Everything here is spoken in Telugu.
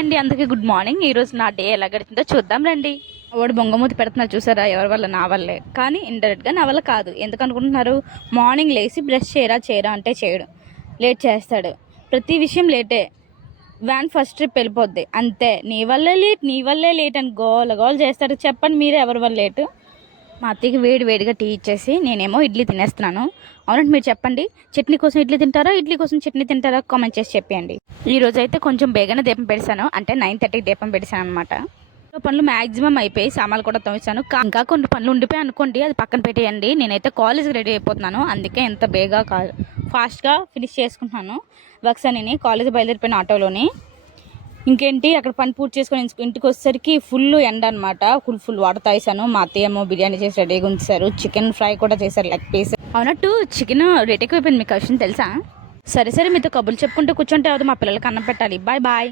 అండి, అందరికీ గుడ్ మార్నింగ్. ఈరోజు నా డే ఎలా గడిచిందో చూద్దాం రండి. వాడు బొంగమూతి పెడుతున్నారు చూసారా, ఎవరి వల్ల? నా వల్లే. కానీ ఇండైరెక్ట్గా నా వల్ల కాదు. ఎందుకు అనుకుంటున్నారు? మార్నింగ్ లేచి బ్రష్ చేయరా అంటే చేయడు, లేట్ చేస్తాడు. ప్రతి విషయం లేటే. వ్యాన్ ఫస్ట్ ట్రిప్ వెళ్ళిపోద్ది, అంతే. నీ వల్లే లేట్ అని గోల చేస్తాడు. చెప్పండి మీరే ఎవరి వల్ల లేటు? మా అత్తయ్యకి వేడిగా టీ ఇచ్చేసి నేనేమో ఇడ్లీ తినేస్తున్నాను. అవునండి, మీరు చెప్పండి, చట్నీ కోసం ఇడ్లీ తింటారా, ఇడ్లీ కోసం చట్నీ తింటారా? కామెంట్ చేసి చెప్పండి. ఈ రోజు అయితే కొంచెం బేగానే దీపం పెడతాను, అంటే 9:30కి దీపం పెడతాను అనమాట. పనులు మ్యాక్సిమం అయిపోయి సామాన్లు కూడా తోమిస్తాను. ఇంకా కొన్ని పనులు ఉండిపోయి అనుకోండి, అది పక్కన పెట్టేయండి. నేనైతే కాలేజ్కి రెడీ అయిపోతున్నాను, అందుకే ఎంత బేగా ఫాస్ట్గా ఫినిష్ చేసుకుంటున్నాను వర్క్స్ అని. కాలేజ్ బయలుదేరిపోయిన ఆటోలోని. ఇంకేంటి, అక్కడ పని పూర్తి చేసుకొని ఇంటికి వచ్చేసరికి ఫుల్ ఎండ అనమాట. ఫుల్ వాటర్ తాగేసాను. మా అత్తయ్య ఏమో బిర్యానీ చేసి రెడీగా ఉంచారు. చికెన్ ఫ్రై కూడా చేశారు, లెగ్ పీస్. అవునట్టు చికెన్ రేట్ ఎక్కువైపోయింది, మీకు విషయం తెలుసా? సరే మీతో కబుర్లు చెప్పుకుంటూ కూర్చుంటే అవుతుంది, మా పిల్లలకి అన్నం పెట్టాలి. బాయ్.